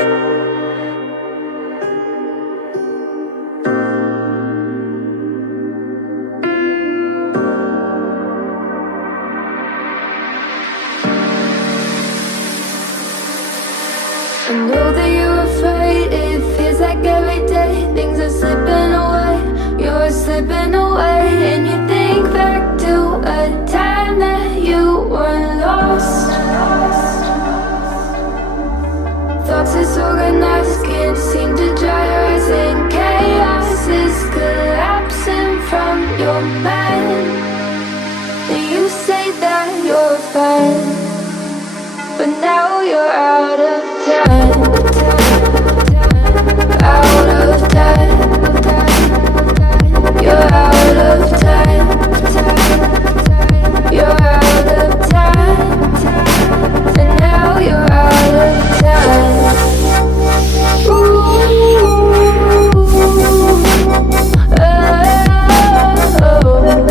I know that you're afraid, it feels like every day things are slipping away, you're slipping away. And you think back to a time that you were lost. Thoughts disorganized, can't seem to dry your eyes, and chaos is collapsing from your mind. And you say that you're fine, but now you're out of time, out of time. You're out of time, you're out of time, and now you're out of time. Ooh, oh, oh.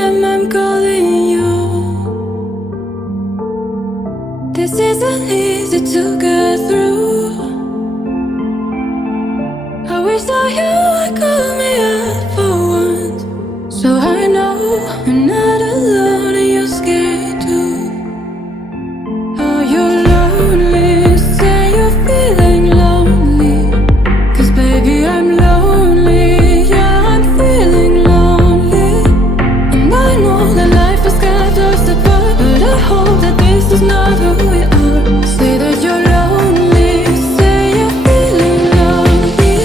a.m. I'm calling you. This isn't easy to get through. I wish that you would call me up for once, so I know I'm not alone and you're scared too. Oh, you're lonely, say you're feeling lonely. 'Cause baby, I'm lonely, yeah, I'm feeling lonely. And I know that life has kept us apart, but I hope that this is not who we are. Say that you're lonely, say you're feeling lonely.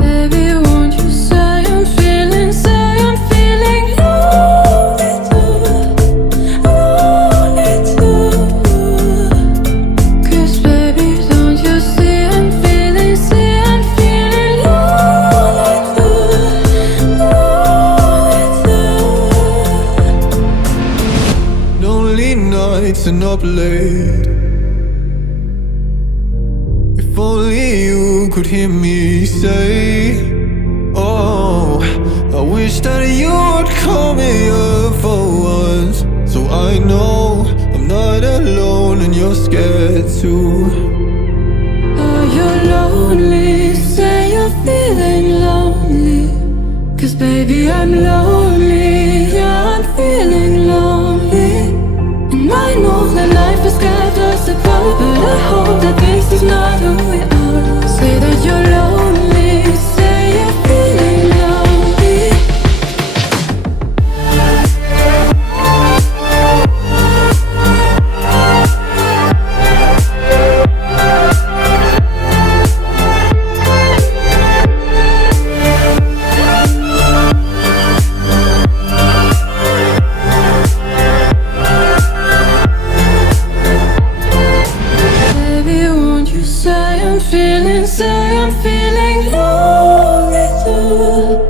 Baby, won't you say I'm feeling lonely too, lonely too. 'Cause baby, don't you see I'm feeling lonely too, lonely too. Lonely nights and up late. If only you could hear me say, oh, I wish that you would call me up for once, so I know I'm not alone and you're scared too. Oh, you're lonely, say you're feeling lonely. 'Cause baby, I'm lonely, yeah, I'm feeling lonely. And I know that life has kept us apart, but I hope that this is not who we are. Say that you're lonely, say you're feeling lonely. Baby, won't you say I'm feeling lonely too.